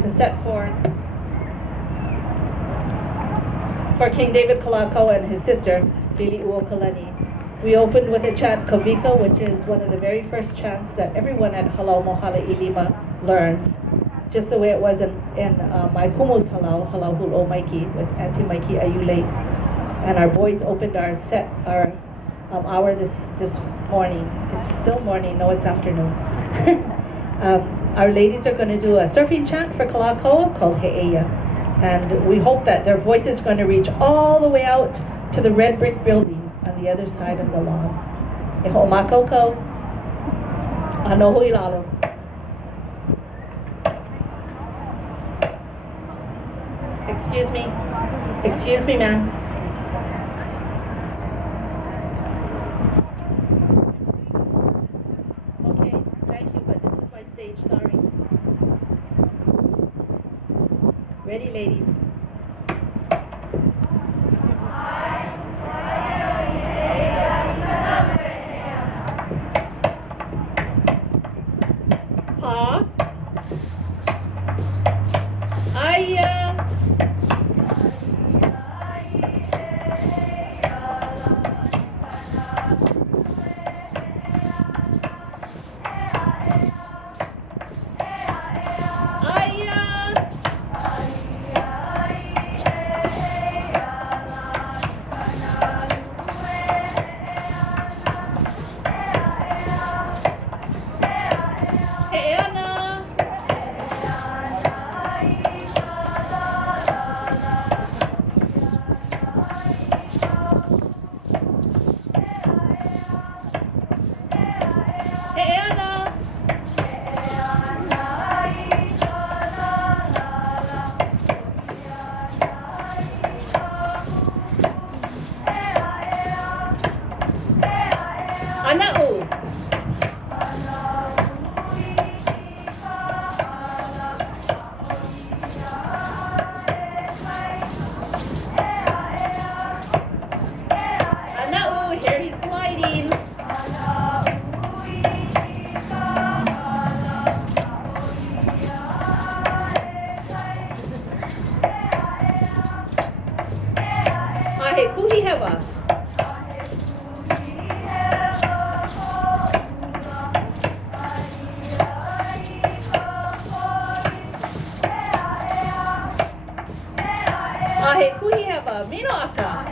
It's a set for King David Kalakaua and his sister, Lili Uokalani. We opened with a chant Kavika, which is one of the very first chants that everyone at Halau, Mohala, Ilima learns, just the way it was in my Kumu's Halau Hula Maiki with Auntie Maiki Ayule. And our boys opened our hour this morning. It's still morning, no, it's afternoon. Our ladies are going to do a surfing chant for Kalakaua called He'eia. And we hope that their voice is going to reach all the way out to the red brick building on the other side of the lawn. E ho makoko, ano hui lalo. Excuse me, ma'am. Okay, thank you, but this is my stage, sorry. Ready, ladies? Pa? Aya? Mino aka.